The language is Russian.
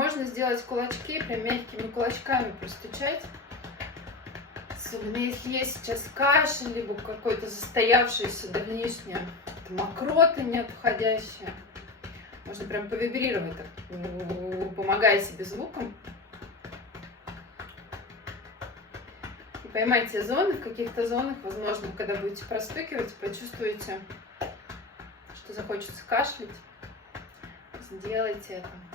можно сделать кулачки, прям мягкими кулачками простучать. Особенно если есть сейчас кашель, либо какое-то застоявшееся давнишнее мокрота неотходящая. Можно прям повибрировать, так, помогая себе звуком. И поймайте зоны, в каких-то зонах, возможно, когда будете простукивать, почувствуете, что захочется кашлять. Сделайте это.